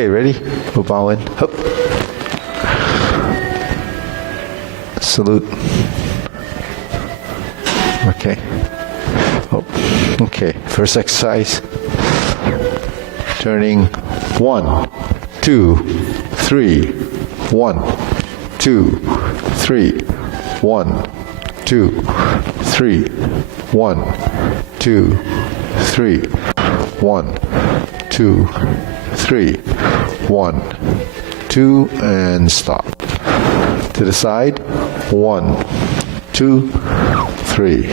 Okay, ready? We'll bow in. Hup. Salute. Okay. Oh, okay. First exercise. Turning 1, 2, 3. 1, 2, 3. 1, 2, 3. 1, 2, 3. 1, 2, 3. 1, 2, and stop. To the side. 1, 2, 3.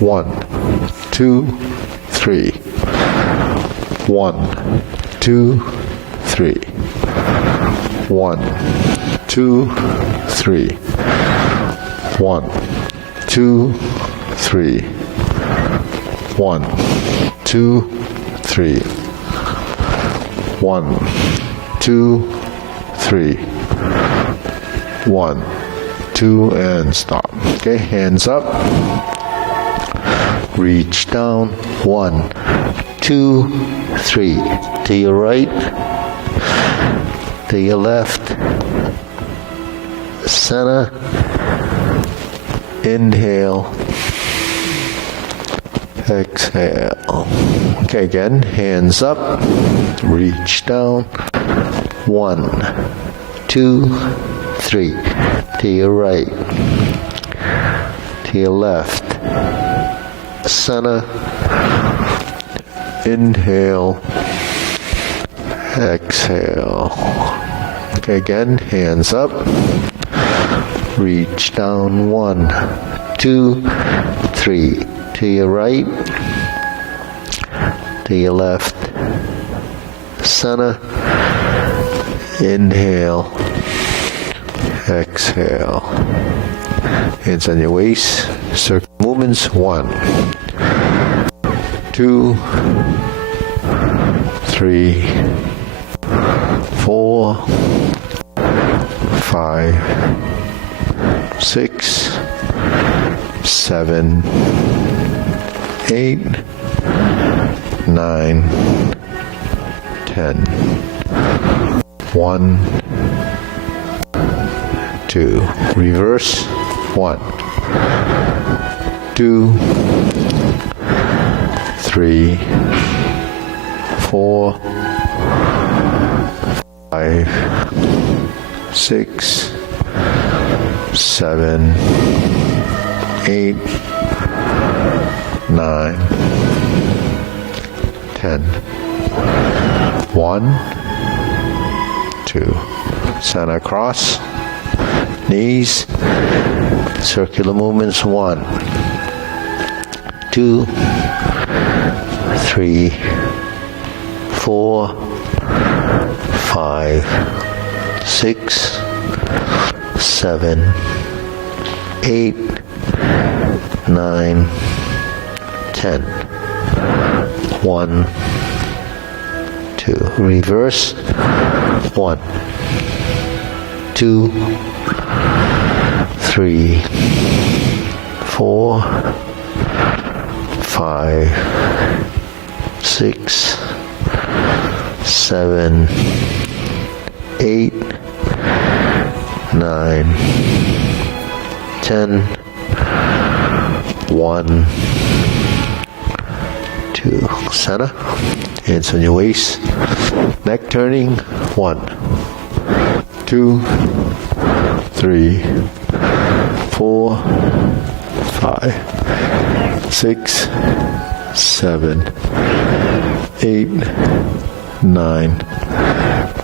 1, 2, 3. 1, 2, 3. 1, 2, 3. 1, 2, 3. 1, 2, 3. 1, 2, 3. 1, 2, and stop. Okay, hands up. Reach down. 1, 2, 3. To your right. To your left. Center. Inhale. Exhale. Okay, again, hands up. Reach down. 1, 2, 3. To your right. To your left. Center. Inhale. Exhale. Okay, again, hands up. Reach down. 1, 2, 3. To your right. To your left. Center. Inhale. Exhale. Hands on your waist. Circle movements. 1, 2, 3, 4, 5, 6, 7, 8, 9, 10. 1, 2. Reverse. 1, 2, 3, 4, 5, 6, 7, 8, 9, 10. 1, 2. Center cross. Knees. Circular movements. 1, 2, 3, 4, 5, 6, 7, 8, 9, 10. 1, 2. Reverse. 1, 2, 3, 4, 5, 6, 7, 8, 9, 10. 1, 2. Center. Hands on your waist. Neck turning. 1, 2, 3, 4, 5, 6, 7, 8, 9,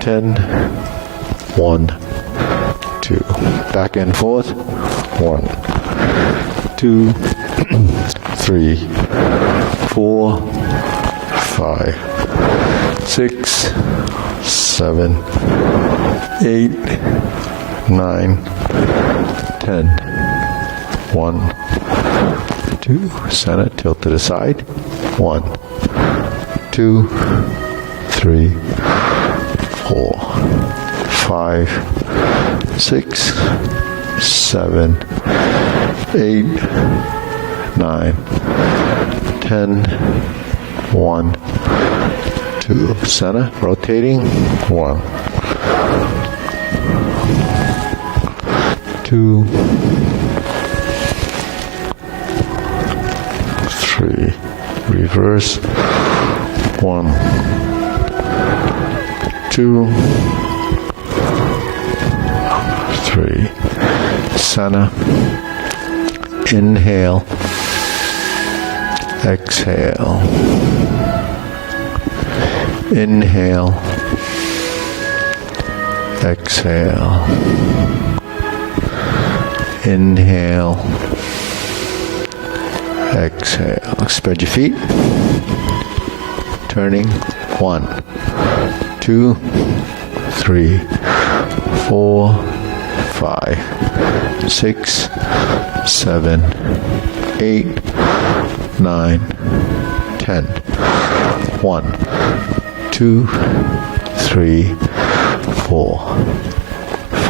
10. 1, 2. Back and forth. 1, 2, 3, 4, 5, 6, 7, 8, 9, 10. 1, 2. Center. Tilt to the side. 1, 2, 3, 4, 5, 6, 7, 8, 9, 10. 1, 2, center, rotating, 1, 2, 3, reverse, 1, 2, 3, center, inhale, exhale, inhale, exhale, inhale, exhale. Spread your feet. Turning. 1, 2, 3, 4, 5, 6, 7, 8, 9, 10. 1, 2, 3, 4,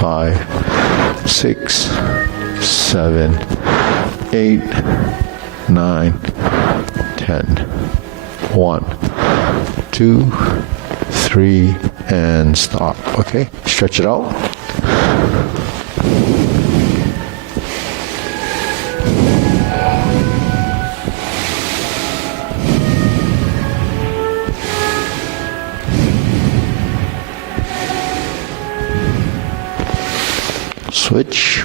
5, 6, 7, 8, 9, 10. 1, 2, 3, and stop. Okay, stretch it out. Switch.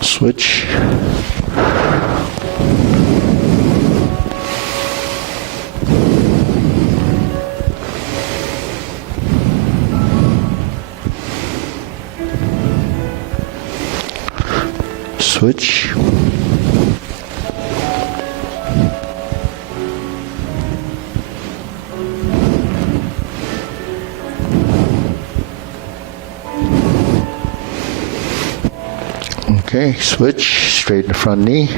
Switch. Switch. Okay, switch, straighten the front knee.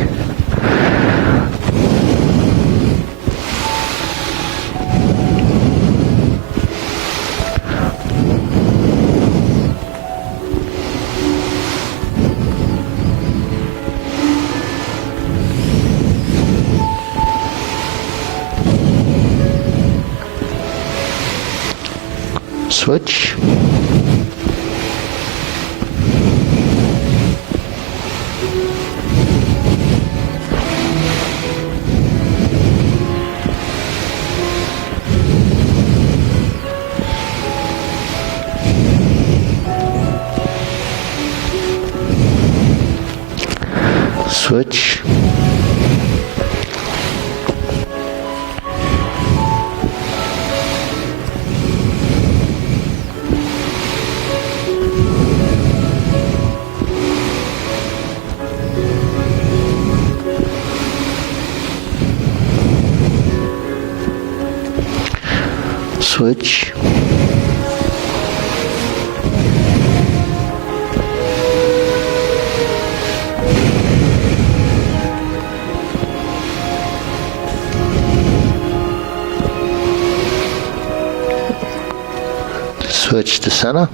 Switch. Switch. Switch. Switch to center.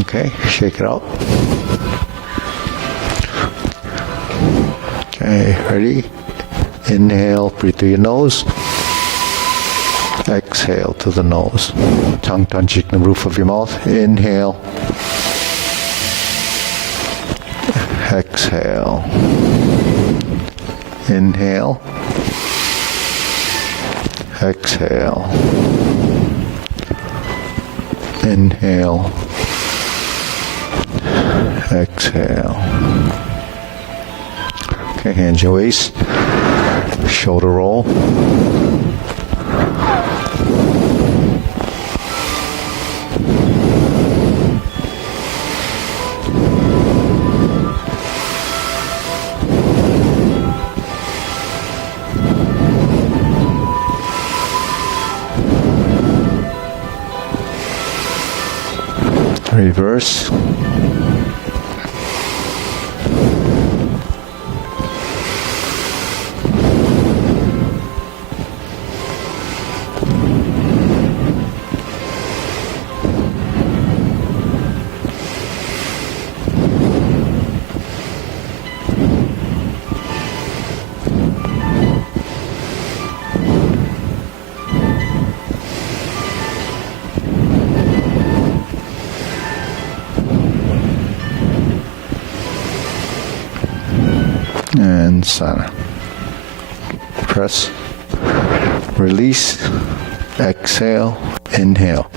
Okay, shake it out. Okay, ready? Inhale, breathe through your nose. Exhale to the nose. Tongue touching the roof of your mouth. Inhale. Exhale. Inhale. Exhale. Inhale. Exhale. Okay, hands your waist. Shoulder roll. Reverse. And sana. Press, release, exhale, inhale.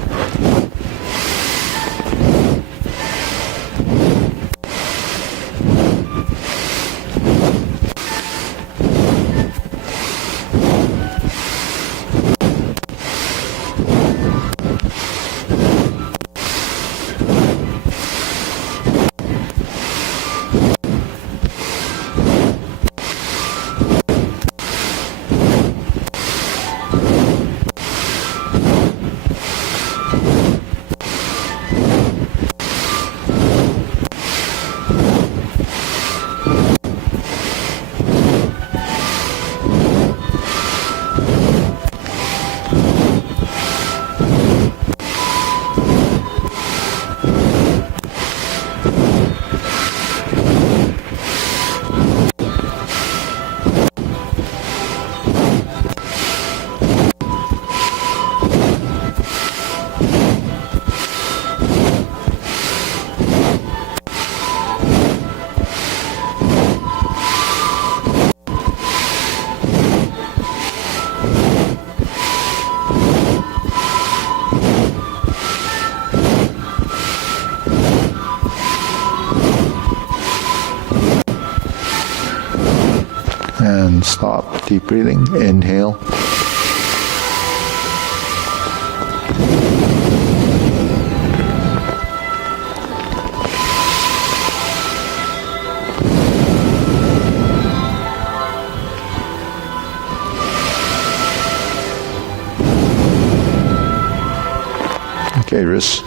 And stop. Deep breathing. Inhale. Okay, wrist.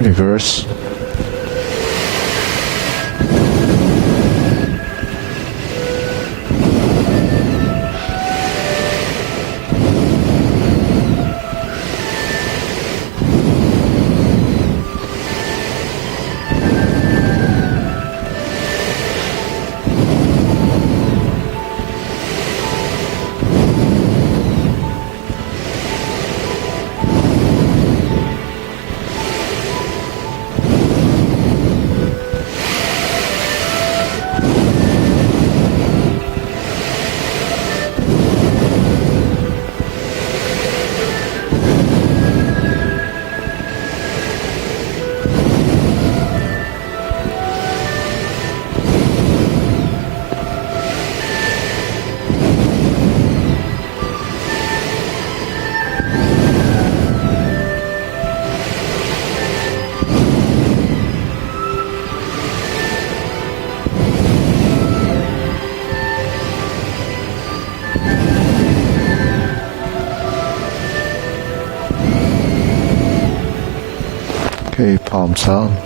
Reverse. Okay, palms down.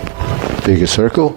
Bigger circle.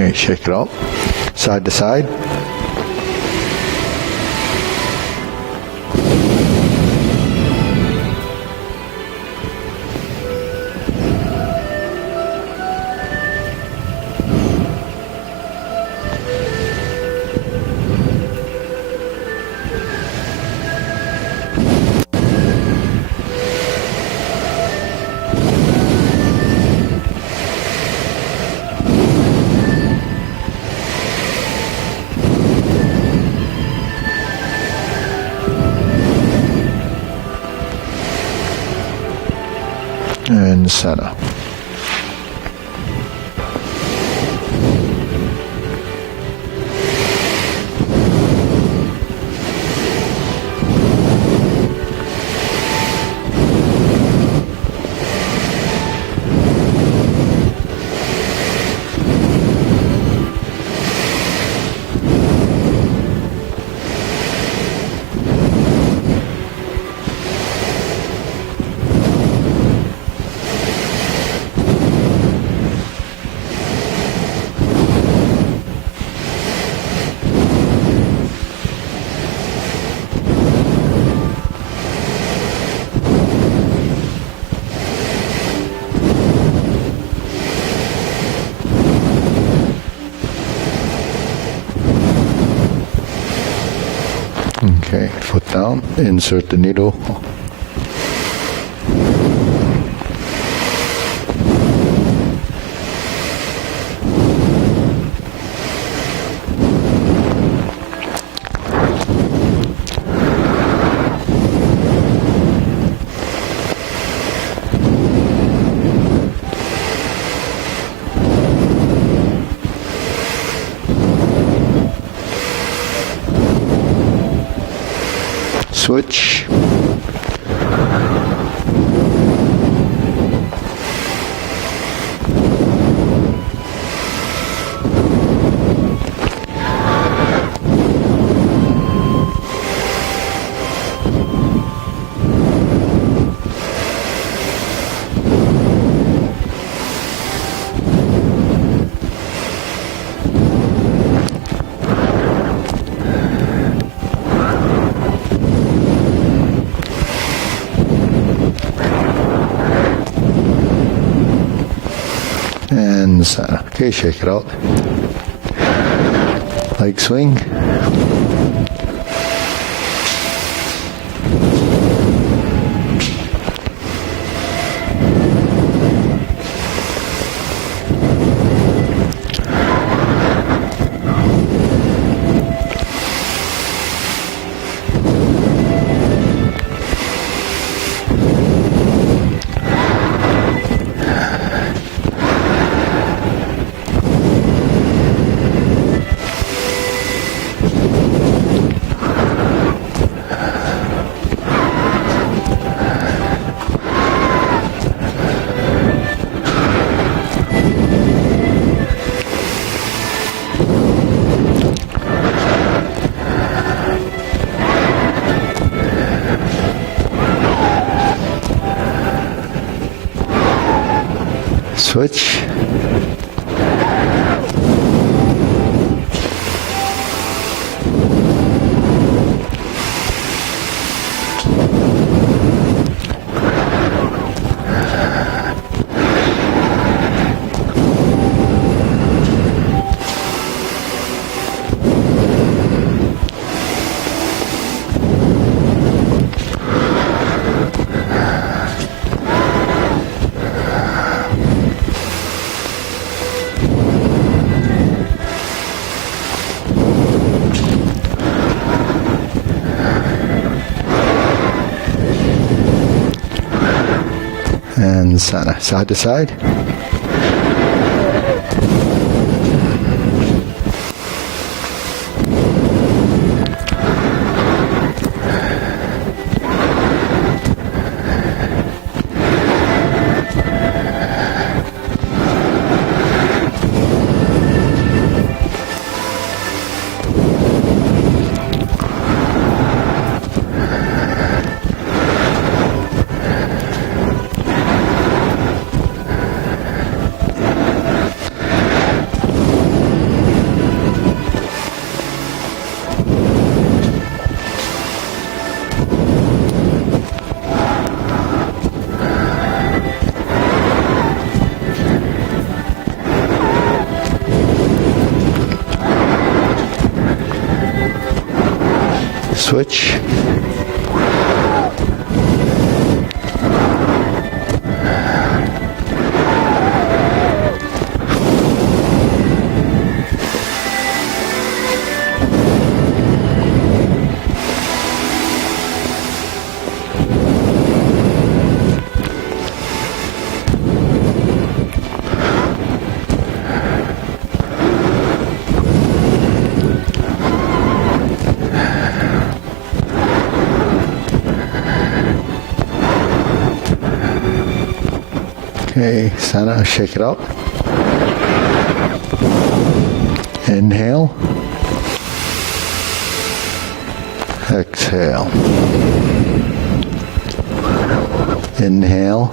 Okay, shake it out. Side to side. And center. Okay, foot down, insert the needle. Switch. And center. Okay, shake it out. Leg swing. Switch. And sana, side to side. Switch. Okay, Sana, shake it up. Inhale. Exhale. Inhale.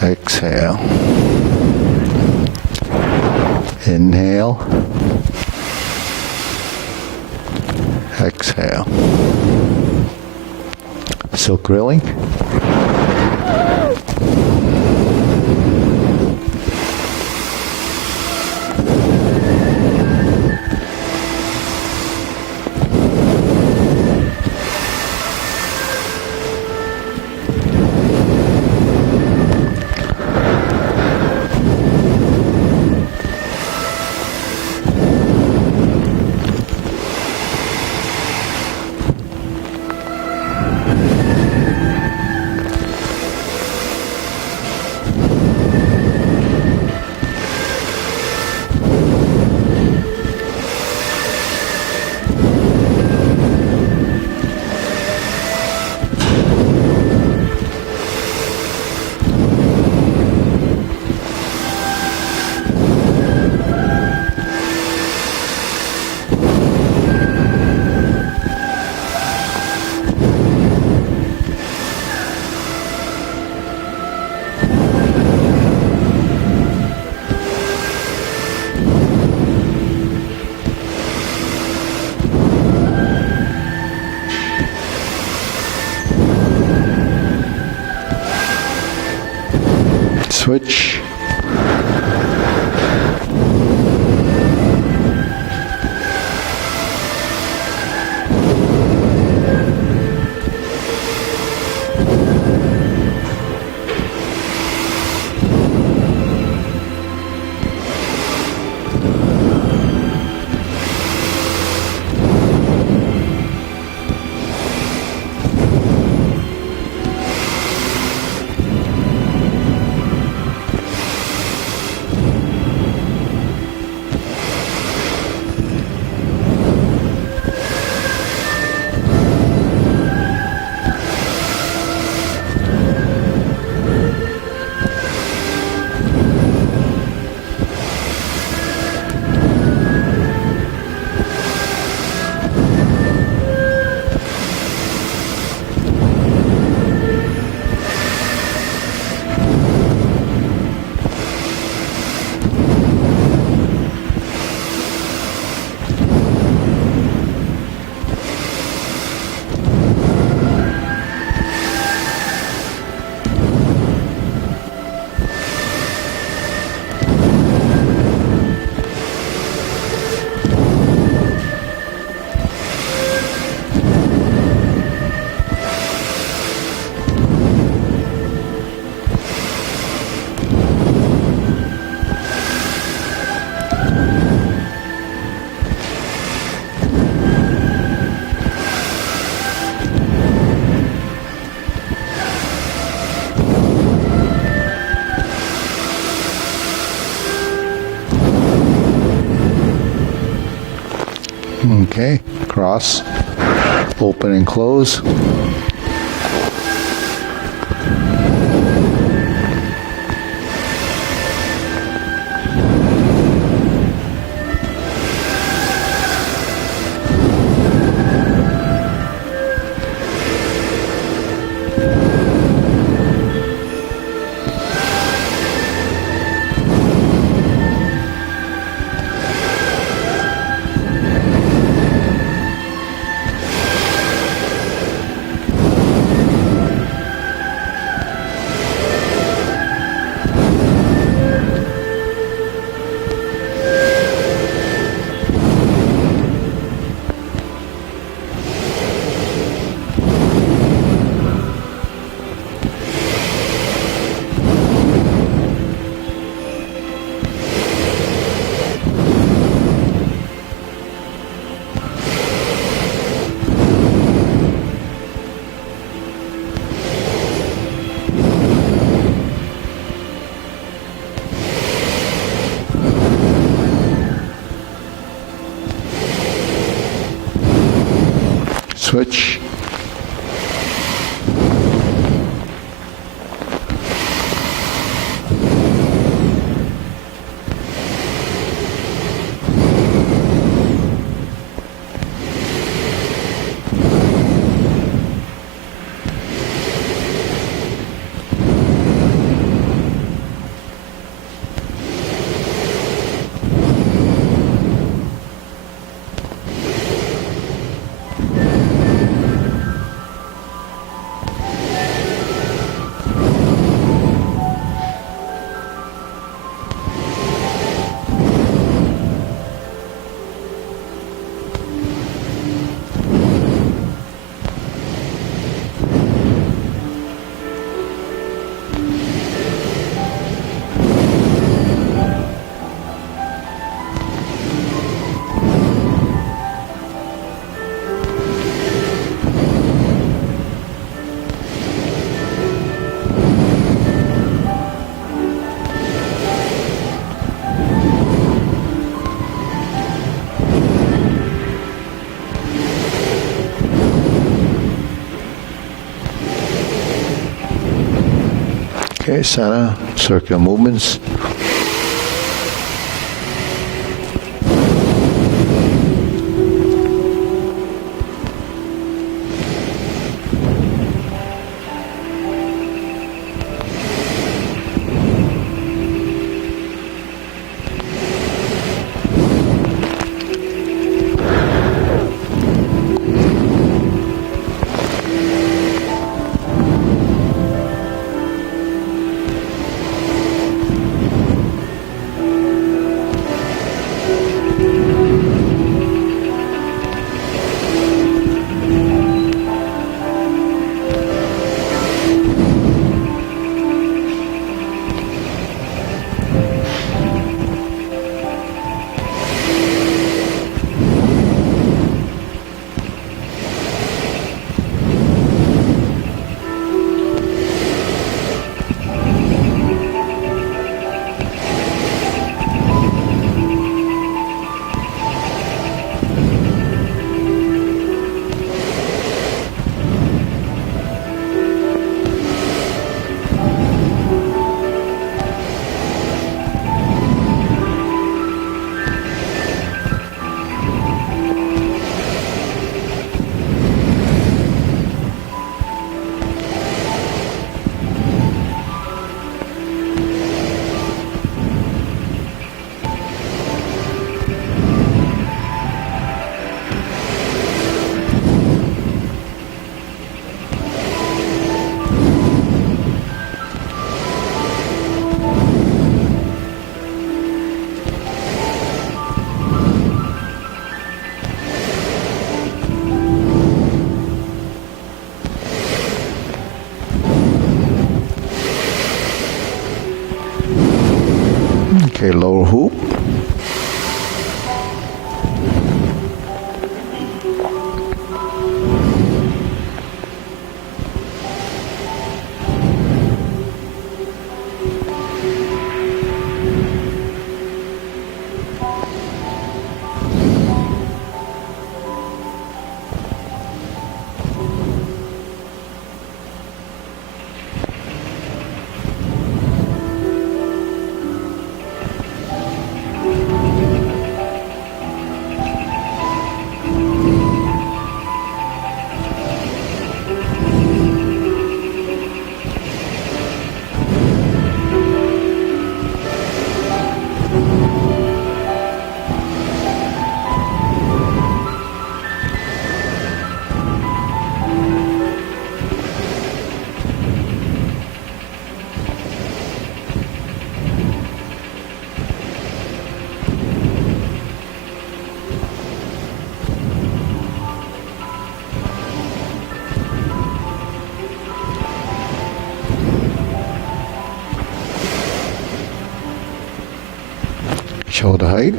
Exhale. Inhale. Exhale. Still grilling. Switch. Okay, cross, open and close. Switch. Okay, Sana, circular movements. shoulder height.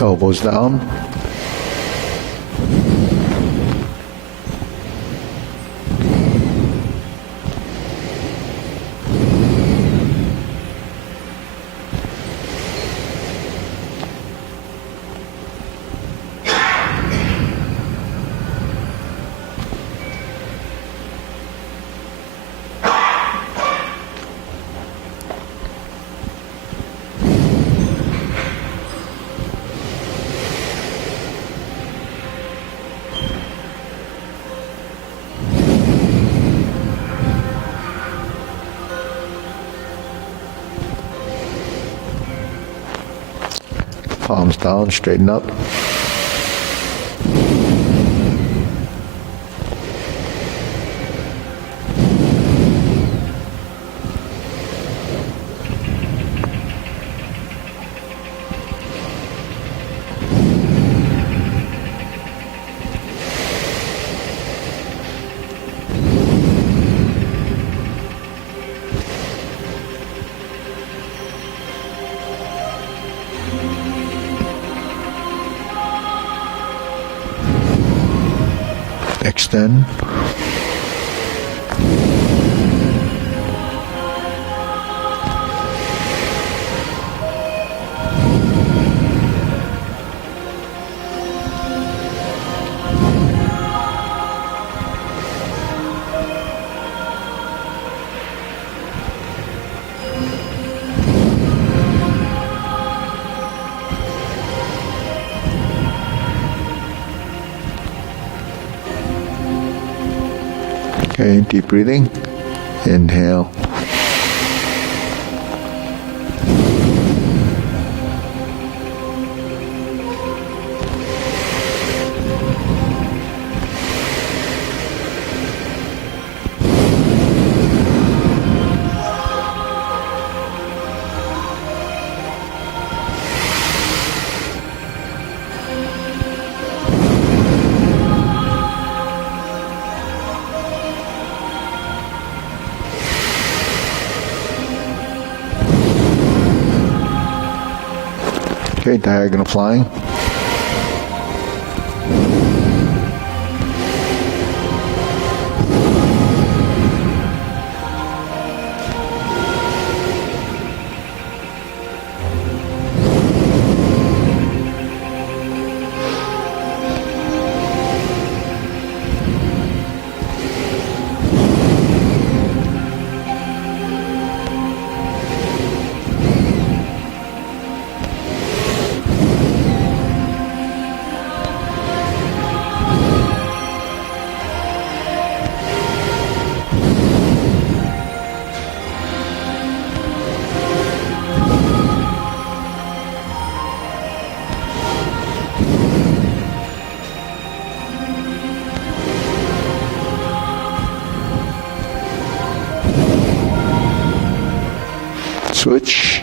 Elbows down. Palms down, straighten up. Extend. Okay, deep breathing. Inhale. Okay, diagonal flying. Switch.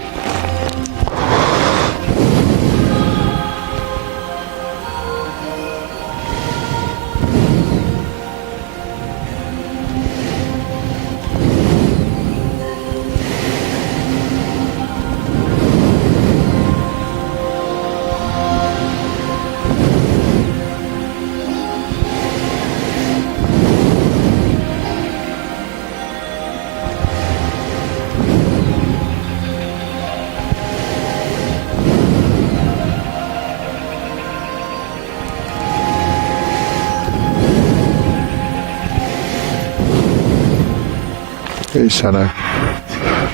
Okay, center.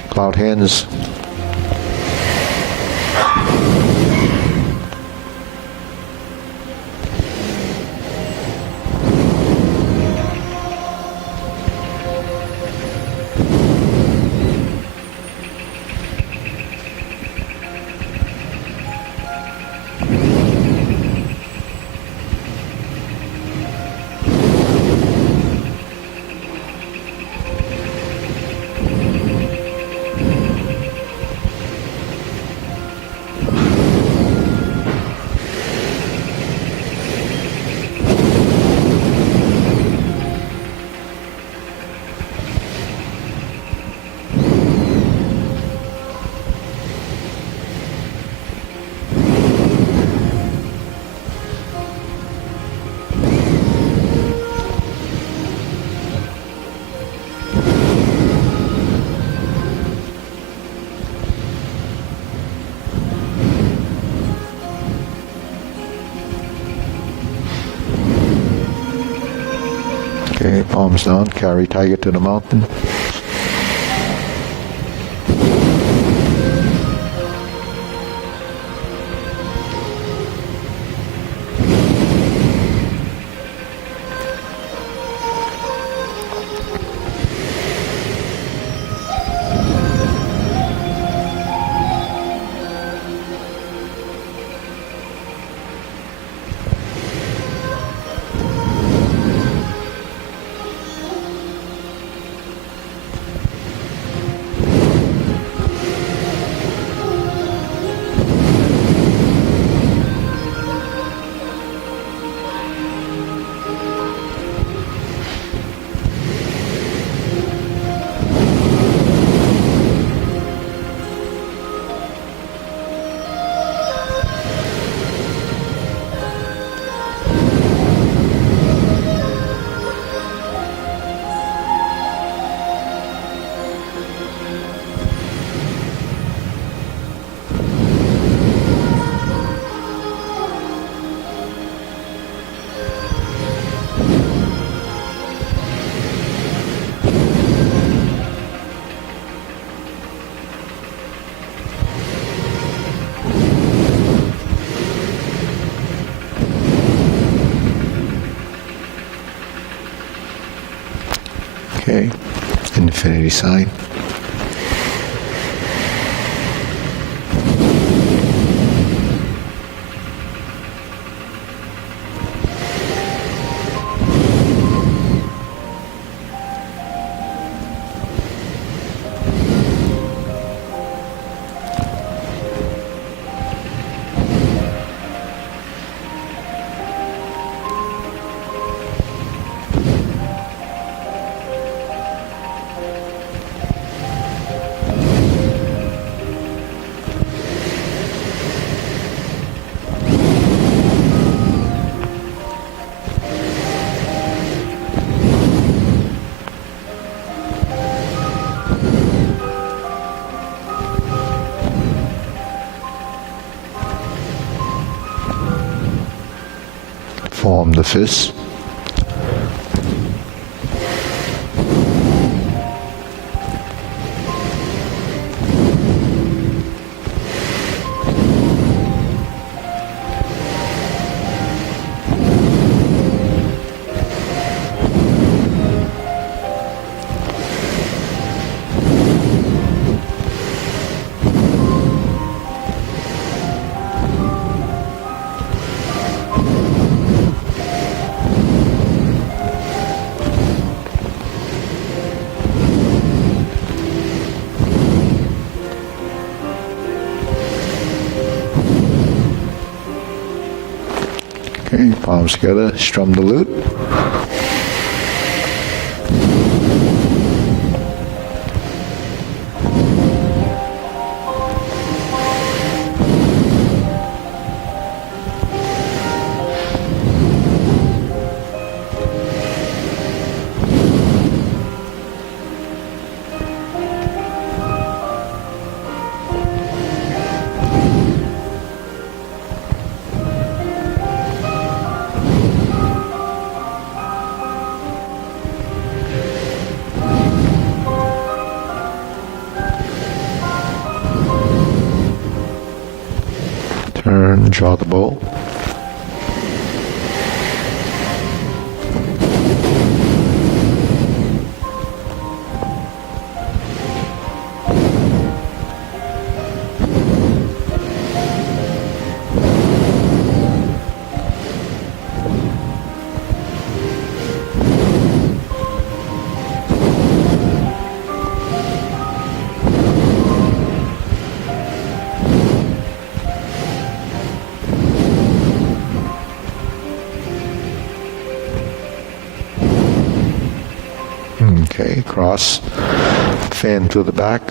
Cloud hands. Okay, palms down, carry tiger to the mountain. Okay, infinity sign. Form the fist. Okay, palms together, strum the lute. Turn, draw the bow. Okay, cross, fan to the back.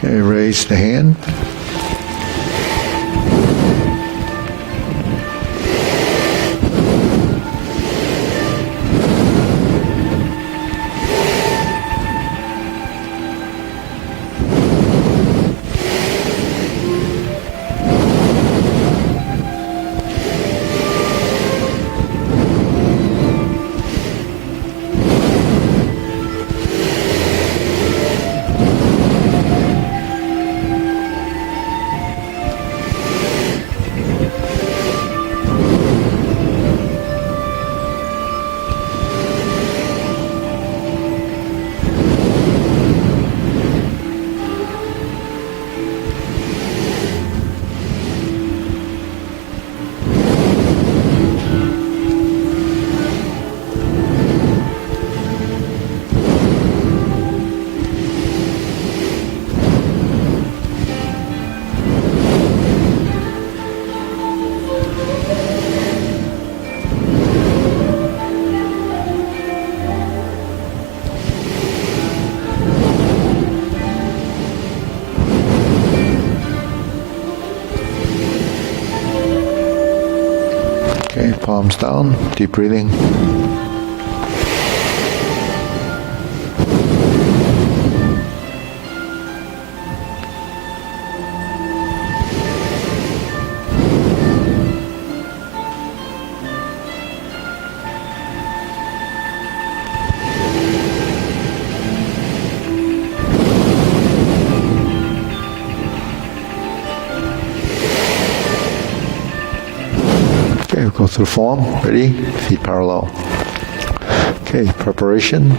Okay, raise the hand. Okay, palms down, deep breathing. Okay, we'll go through form. Ready? Feet parallel. Okay, preparation.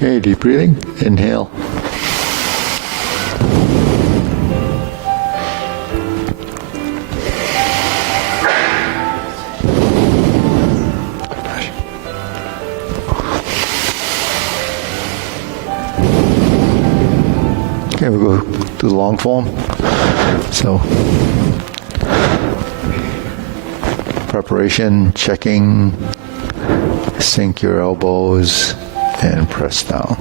Okay, deep breathing. Inhale. Okay, we'll go to the long form. So, preparation, checking, sink your elbows, and press down.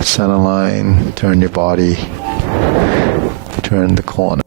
Center line, turn your body, turn the corner.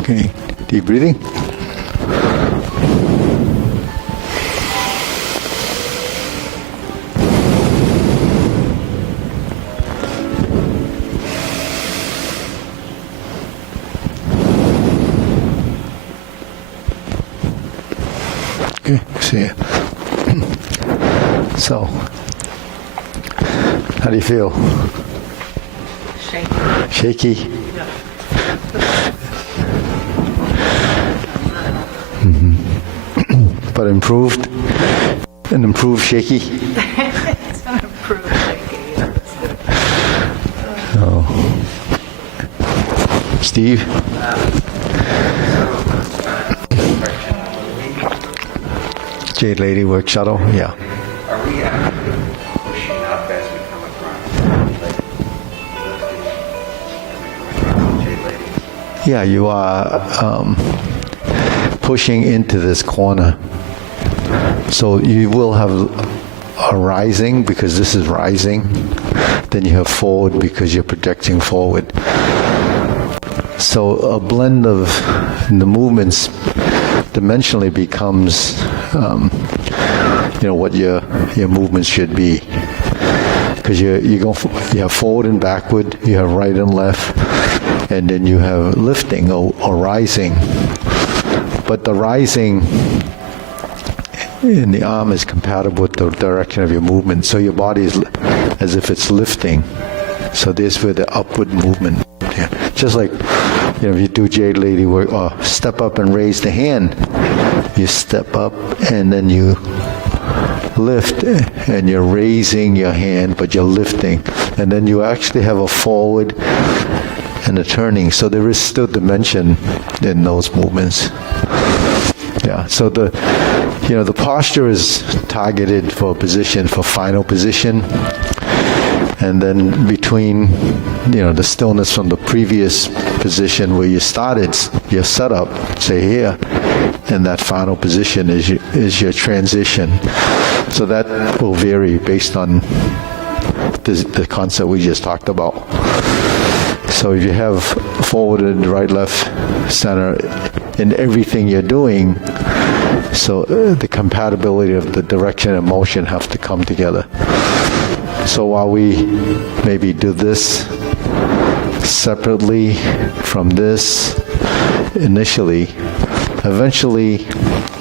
Okay, deep breathing. Okay, see ya. So, how do you feel? Shaky. Shaky? Yeah. But improved? An improved shaky? It's an improved shaky. Yeah, it's good. Oh. Steve? Jade Lady Work Shuttle? Yeah. Are we pushing up as we come across? Jade Lady? Yeah, you are pushing into this corner. So you will have a rising because this is rising. Then you have forward because you're projecting forward. So a blend of the movements dimensionally becomes, what your movements should be. Because you have forward and backward, you have right and left, and then you have lifting or rising. But the rising in the arm is compatible with the direction of your movement. So your body is as if it's lifting. So there's where the upward movement. Yeah. Just like, if you do Jade Lady work, or step up and raise the hand. You step up and then you lift and you're raising your hand, but you're lifting. And then you actually have a forward and a turning. So there is still dimension in those movements. Yeah, so the posture is targeted for position, for final position. And then between, the stillness from the previous position where you started, your setup, say here, and that final position is your transition. So that will vary based on the concept we just talked about. So if you have forward and right, left, center in everything you're doing, so the compatibility of the direction and motion have to come together. So while we maybe do this separately from this initially, eventually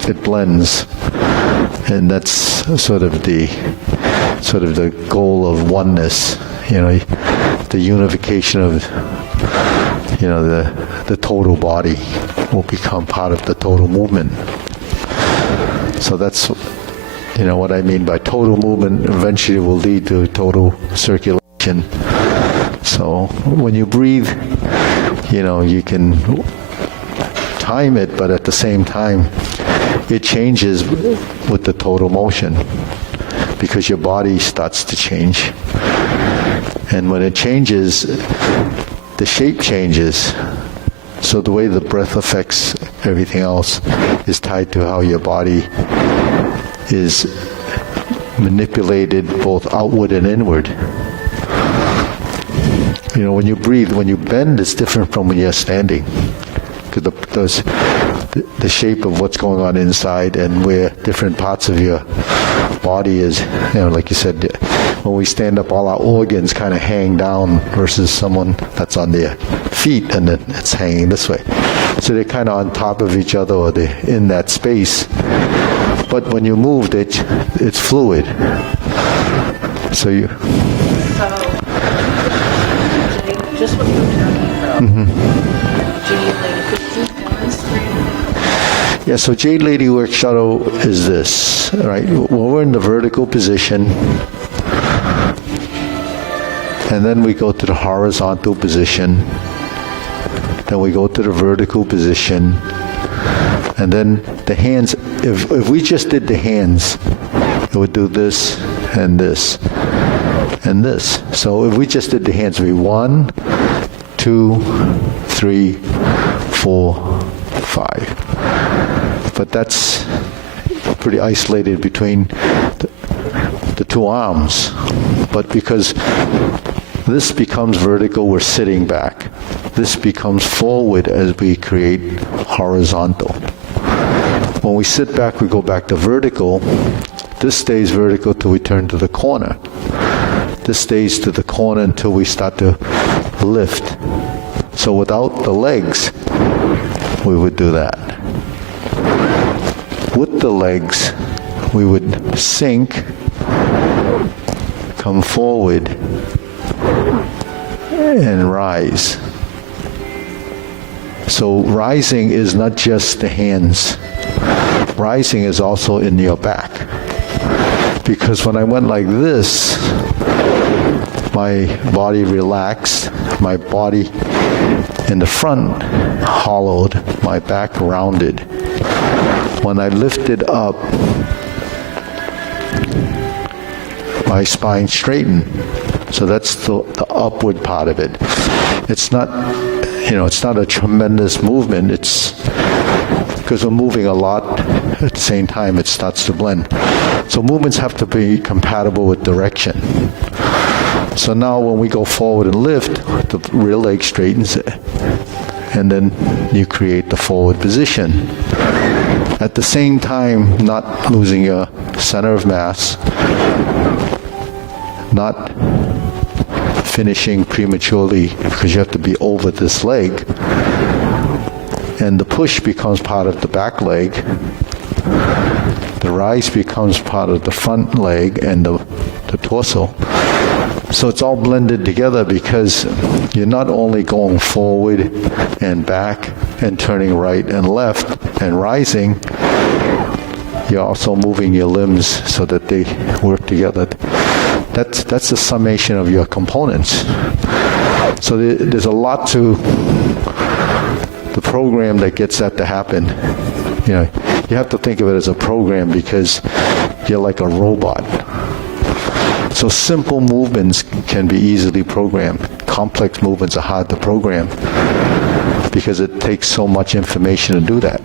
it blends, and that's sort of the goal of oneness. The unification of the total body will become part of the total movement. So that's what I mean by total movement eventually will lead to total circulation. So when you breathe, you can time it, but at the same time, it changes with the total motion because your body starts to change. And when it changes, the shape changes. So the way the breath affects everything else is tied to how your body is manipulated both outward and inward. When you breathe, when you bend, it's different from when you're standing. Because the shape of what's going on inside and where different parts of your body is, like you said, when we stand up, all our organs kind of hang down versus someone that's on their feet and then it's hanging this way. So they're kind of on top of each other or they're in that space. But when you move, it's fluid. So just what you were talking about. Jade Lady, could you demonstrate? Yeah, so Jade Lady Work Shuttle is this, right? When we're in the vertical position, and then we go to the horizontal position, then we go to the vertical position, and then the hands, if we just did the hands, it would do this and this and this. So if we just did the hands, we 1, 2, 3, 4, 5. But that's pretty isolated between the two arms. But because this becomes vertical, we're sitting back. This becomes forward as we create horizontal. When we sit back, we go back to vertical. This stays vertical till we turn to the corner. This stays to the corner until we start to lift. So without the legs, we would do that. With the legs, we would sink, come forward, and rise. So rising is not just the hands. Rising is also in your back. Because when I went like this, my body relaxed, my body in the front hollowed, my back rounded. When I lifted up, my spine straightened. So that's the upward part of it. It's not, it's not a tremendous movement. It's because we're moving a lot at the same time, it starts to blend. So movements have to be compatible with direction. So now when we go forward and lift, the rear leg straightens it. And then you create the forward position. At the same time, not losing your center of mass, not finishing prematurely because you have to be over this leg. And the push becomes part of the back leg. The rise becomes part of the front leg and the torso. So it's all blended together because you're not only going forward and back and turning right and left and rising, you're also moving your limbs so that they work together. That's the summation of your components. So there's a lot to the program that gets that to happen. You have to think of it as a program because you're like a robot. So simple movements can be easily programmed. Complex movements are hard to program because it takes so much information to do that.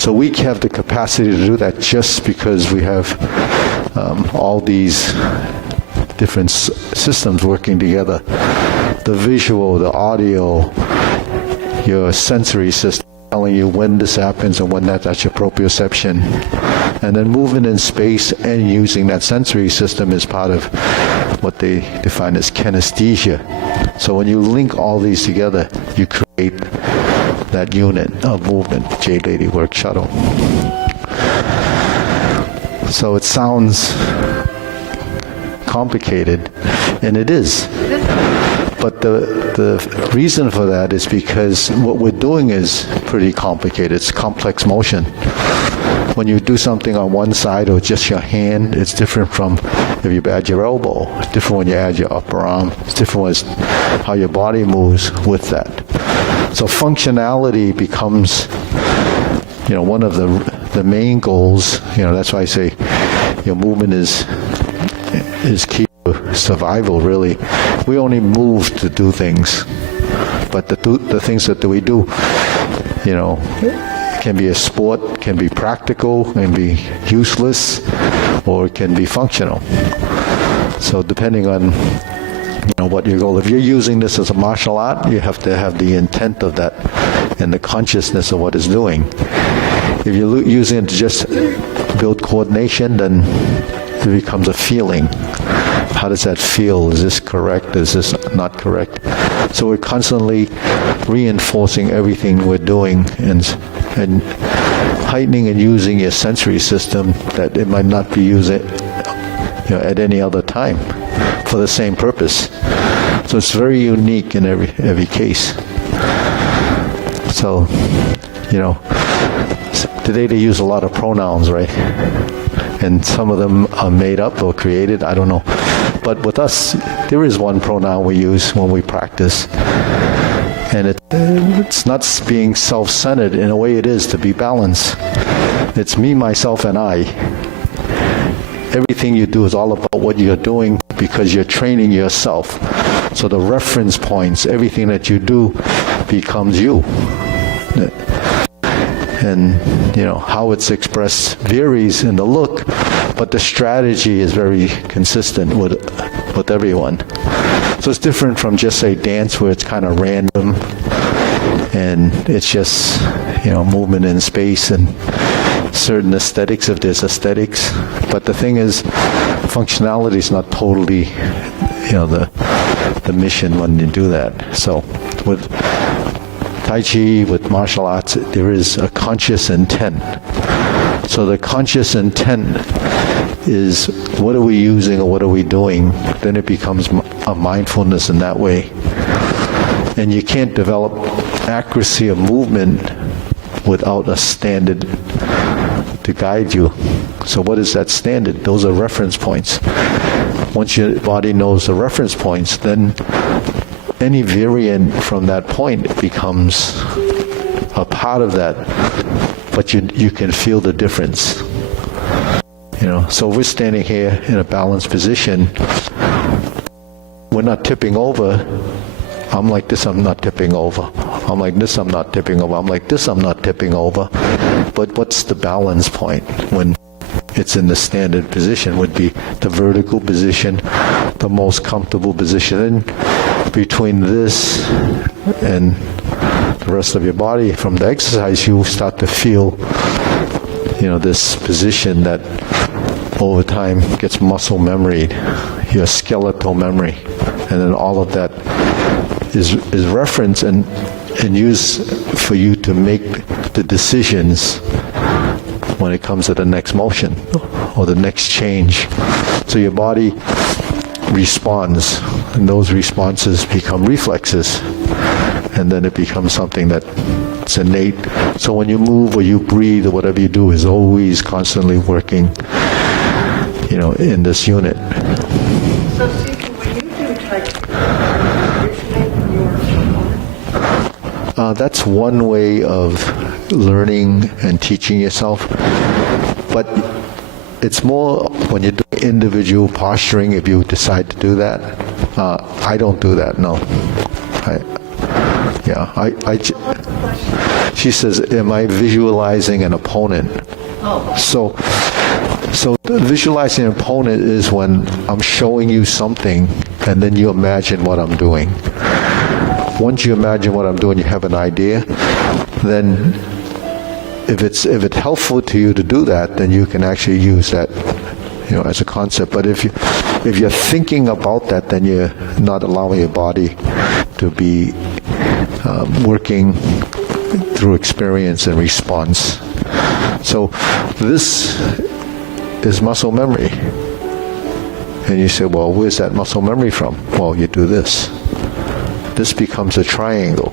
So we have the capacity to do that just because we have all these different systems working together. The visual, the audio, your sensory system telling you when this happens and when that's your proprioception. And then moving in space and using that sensory system is part of what they define as kinesthesia. So when you link all these together, you create that unit of movement, Jade Lady Work Shuttle. So it sounds complicated, and it is. But the reason for that is because what we're doing is pretty complicated. It's complex motion. When you do something on one side or just your hand, it's different from if you add your elbow. It's different when you add your upper arm. It's different with how your body moves with that. So functionality becomes, one of the main goals. That's why I say your movement is key to survival, really. We only move to do things, but the things that we do, can be a sport, can be practical, can be useless, or it can be functional. So depending on what your goal. If you're using this as a martial art, you have to have the intent of that and the consciousness of what it's doing. If you're using it to just build coordination, then it becomes a feeling. How does that feel? Is this correct? Is this not correct? So we're constantly reinforcing everything we're doing and heightening and using your sensory system that it might not be used at any other time for the same purpose. So it's very unique in every case. So, today they use a lot of pronouns, right? And some of them are made up or created, I don't know. But with us, there is one pronoun we use when we practice. And it's not being self-centered. In a way it is, to be balanced. It's me, myself, and I. Everything you do is all about what you're doing because you're training yourself. So the reference points, everything that you do becomes you. And, how it's expressed varies in the look, but the strategy is very consistent with everyone. So it's different from just, say, dance where it's kind of random and it's just, movement in space and certain aesthetics if there's aesthetics. But the thing is, functionality is not totally, the mission when you do that. So with Tai Chi, with martial arts, there is a conscious intent. So the conscious intent is what are we using or what are we doing? Then it becomes a mindfulness in that way. And you can't develop accuracy of movement without a standard to guide you. So what is that standard? Those are reference points. Once your body knows the reference points, then any variant from that point becomes a part of that, but you can feel the difference. So we're standing here in a balanced position. We're not tipping over. I'm like this, I'm not tipping over. I'm like this, I'm not tipping over. I'm like this, I'm not tipping over. But what's the balance point when it's in the standard position? Would be the vertical position, the most comfortable position. And between this and the rest of your body, from the exercise, you start to feel, this position that over time gets muscle memoried, your skeletal memory, and then all of that is reference and used for you to make the decisions when it comes to the next motion or the next change. So your body responds, and those responses become reflexes, and then it becomes something that's innate. So when you move or you breathe or whatever you do is always constantly working, in this unit. So, Stephen, when you do Tai Chi, are you conditioning your opponent? That's one way of learning and teaching yourself, but it's more when you do individual posturing, if you decide to do that. I don't do that, no. She says, am I visualizing an opponent? Oh. So visualizing an opponent is when I'm showing you something and then you imagine what I'm doing. Once you imagine what I'm doing, you have an idea, then if it's helpful to you to do that, then you can actually use that, as a concept. But if you're thinking about that, then you're not allowing your body to be working through experience and response. So this is muscle memory. And you say, well, where's that muscle memory from? Well, you do this. This becomes a triangle.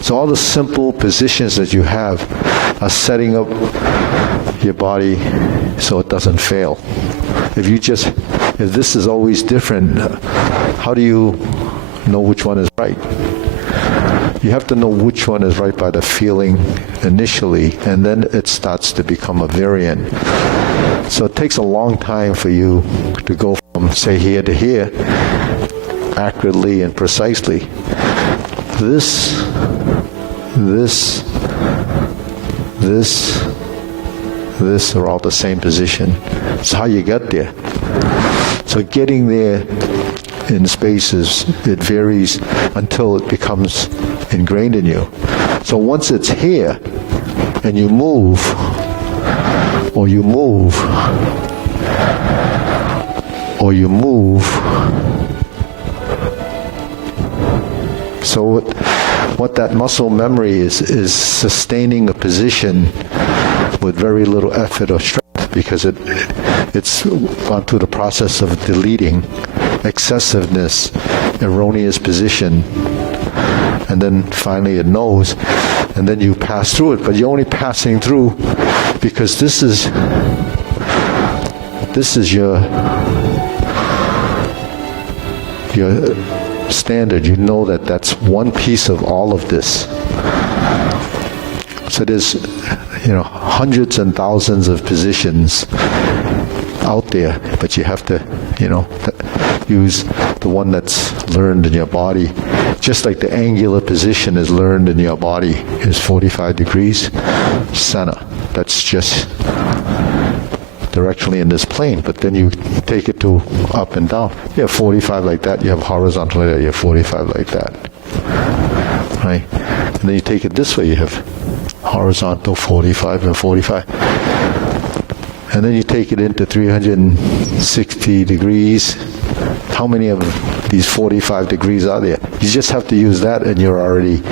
So all the simple positions that you have are setting up your body so it doesn't fail. If this is always different, how do you know which one is right? You have to know which one is right by the feeling initially, and then it starts to become a variant. So it takes a long time for you to go from, say, here to here, accurately and precisely. This are all the same position. It's how you get there. So getting there in spaces, it varies until it becomes ingrained in you. So once it's here, and you move, or you move, or you move, so what that muscle memory is sustaining a position with very little effort or strength, because it's gone through the process of deleting excessiveness, erroneous position, and then finally it knows, and then you pass through it. But you're only passing through because this is your standard. You know that that's one piece of all of this. So there's hundreds and thousands of positions out there, but you have to use the one that's learned in your body. Just like the angular position is learned in your body is 45 degrees center. That's just directionally in this plane, but then you take it to up and down. You have 45 like that, you have horizontal like that, you have 45 like that. Right? And then you take it this way, you have horizontal 45 and 45. And then you take it into 360 degrees. How many of these 45 degrees are there? You just have to use that and you're already,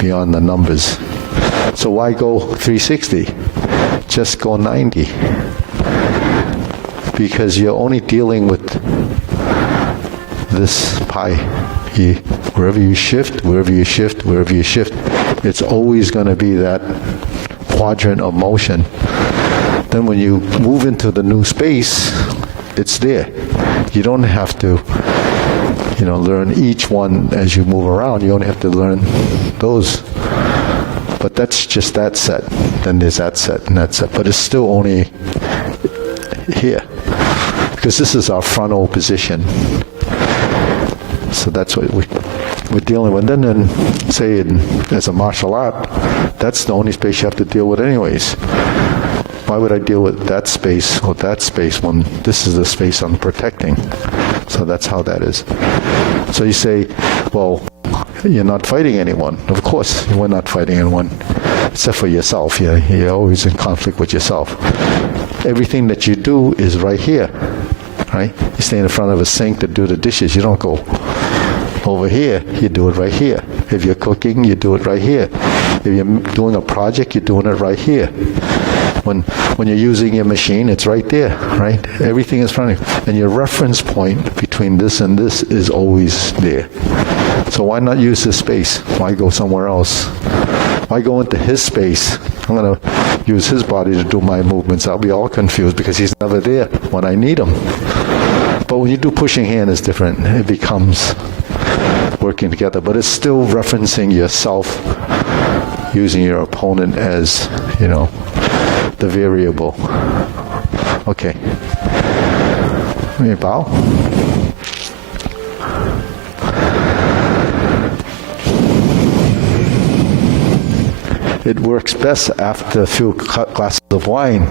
beyond the numbers. So why go 360? Just go 90. Because you're only dealing with this pi. Wherever you shift, it's always going to be that quadrant of motion. Then when you move into the new space, it's there. You don't have to, learn each one as you move around. You only have to learn those. But that's just that set. Then there's that set and that set. But it's still only here. Because this is our frontal position. So that's what we're dealing with. And then say as a martial art, that's the only space you have to deal with anyways. Why would I deal with that space or that space when this is the space I'm protecting? So that's how that is. So you say, well, you're not fighting anyone. Of course, we're not fighting anyone, except for yourself. You're always in conflict with yourself. Everything that you do is right here, right? You stay in front of a sink to do the dishes. You don't go over here. You do it right here. If you're cooking, you do it right here. If you're doing a project, you're doing it right here. When you're using your machine, it's right there, right? Everything is front of you. And your reference point between this and this is always there. So why not use this space? Why go somewhere else? Why go into his space? I'm going to use his body to do my movements. I'll be all confused because he's never there when I need him. But when you do pushing hand, it's different. It becomes working together. But it's still referencing yourself, using your opponent as, the variable. Okay. Let me bow. It works best after a few glasses of wine.